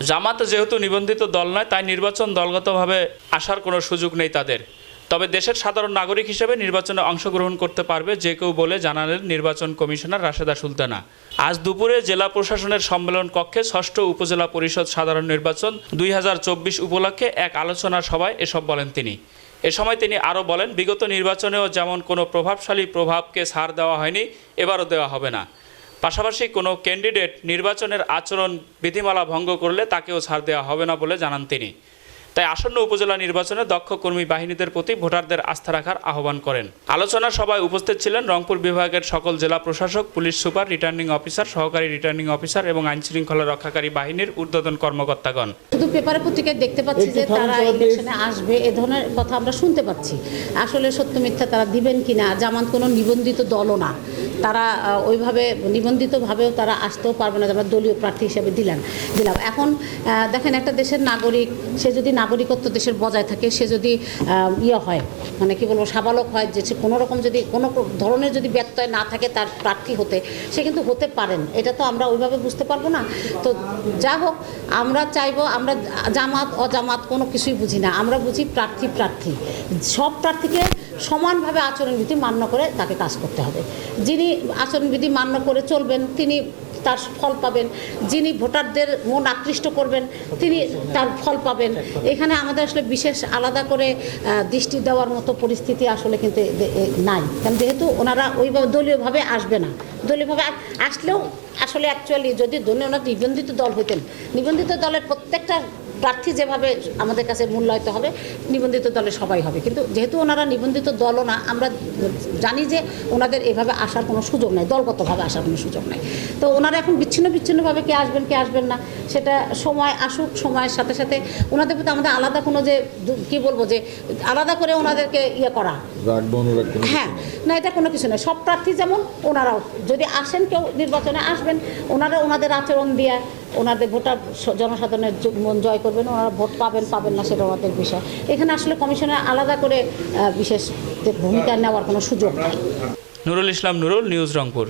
জামাত যেহেতু নিবন্ধিত দল নয়, তাই নির্বাচন দলগতভাবে আসার কোনো সুযোগ নেই তাদের। তবে দেশের সাধারণ নাগরিক হিসেবে নির্বাচনে অংশগ্রহণ করতে পারবে যে কেউ বলে জানালেন নির্বাচন কমিশনার রাশেদা সুলতানা। আজ দুপুরে জেলা প্রশাসনের সম্মেলন কক্ষে ষষ্ঠ উপজেলা পরিষদ সাধারণ নির্বাচন দুই হাজার চব্বিশ উপলক্ষে এক আলোচনা সভায় এসব বলেন তিনি। এ সময় তিনি আরও বলেন, বিগত নির্বাচনেও যেমন কোনো প্রভাবশালী প্রভাবকে ছাড় দেওয়া হয়নি, এবারও দেওয়া হবে না। পাশাপাশি কোনো ক্যান্ডিডেট নির্বাচনের আচরণ বিধিমালা ভঙ্গ করলে তাকেও ছাড় দেওয়া হবে না বলে জানান তিনি। তাই আসন্ন উপজেলা নির্বাচনে দক্ষ কর্মী বাহিনীদের প্রতি ভোটারদের আস্থা রাখার আহ্বান করেন। আলোচনা সভায় উপস্থিত ছিলেন রংপুর বিভাগের সকল জেলা প্রশাসক পুলিশ সুপার রিটার্নিং অফিসার সহকারী রিটার্নিং অফিসার এবং আইন শৃঙ্খলা রক্ষাকারী বাহিনীর ঊর্ধ্বতন কর্মকর্তাগণ। শুধু পেপারে পত্রিকায় দেখতে পাচ্ছি যে তারা ইলেকশনে আসবে এ ধরনের কথা আমরা শুনতে পাচ্ছি। আসলে সত্য মিথ্যা তারা দিবেন কিনা জামাত কোনো নিবন্ধিত দলও না। তারা ওইভাবে নিবন্ধিতভাবেও তারা আসতেও পারবে না আমরা দলীয় প্রার্থী হিসেবে দিলাম দিলাম। এখন দেখেন একটা দেশের নাগরিক, সে যদি নাগরিকত্ব দেশের বজায় থাকে, সে যদি ইয়ে হয় মানে কি বলব, সাবালক হয়, যে সে কোনো রকম যদি, কোনো ধরনের যদি ব্যত্যয় না থাকে তার প্রার্থী হতে, সে কিন্তু হতে পারেন। এটা তো আমরা ওইভাবে বুঝতে পারব না। তো যা হোক, আমরা চাইব, আমরা জামাত, অজামাত কোনো কিছুই বুঝি না। আমরা বুঝি প্রার্থী প্রার্থী। সব প্রার্থীকে সমানভাবে আচরণবিধি মান্য করে তাকে কাজ করতে হবে। যিনি আচরণবিধি মান্য করে চলবেন, তিনি তার ফল পাবেন। যিনি ভোটারদের মন আকৃষ্ট করবেন, তিনি তার ফল পাবেন। এখানে আমাদের আসলে বিশেষ আলাদা করে দৃষ্টি দেওয়ার মতো পরিস্থিতি আসলে কিন্তু নাই। কারণ যেহেতু ওনারা ওইভাবে দলীয়ভাবে আসবে না। দলীয়ভাবে আসলেও আসলে অ্যাকচুয়ালি যদি দলীয় ওনার নিবন্ধিত দল হইতেন, নিবন্ধিত দলের প্রত্যেকটা প্রার্থী যেভাবে আমাদের কাছে মূল্যায়িত হবে নিবন্ধিত দলে সবাই হবে। কিন্তু যেহেতু ওনারা নিবন্ধিত দলও না আমরা জানি যে ওনাদের এভাবে আসার কোনো সুযোগ নাই দলগতভাবে আসার কোনো সুযোগ নাই। তো ওনারা এখন বিচ্ছিন্ন বিচ্ছিন্নভাবে কে আসবেন কে আসবেন না সেটা সময় আসুক সময়ের সাথে সাথে ওনাদের প্রতি আমাদের আলাদা কোনো যে কি বলব যে আলাদা করে ওনাদেরকে ইয়ে করা। হ্যাঁ না এটা কোনো কিছু নয়। সব প্রার্থী যেমন ওনারাও যদি আসেন কেউ নির্বাচনে আসবেন ওনারা ওনাদের আচরণ দিয়ে ওনাদের ভোটার জনসাধারণের মন জয় করবেন, ওনারা ভোট পাবেন পাবেন না সেটা ওনাদের বিষয়। এখানে আসলে কমিশনের আলাদা করে বিশেষ ভূমিকা নেওয়ার কোনো সুযোগ নাই। নুরুল ইসলাম নুরুল, নিউজ রংপুর।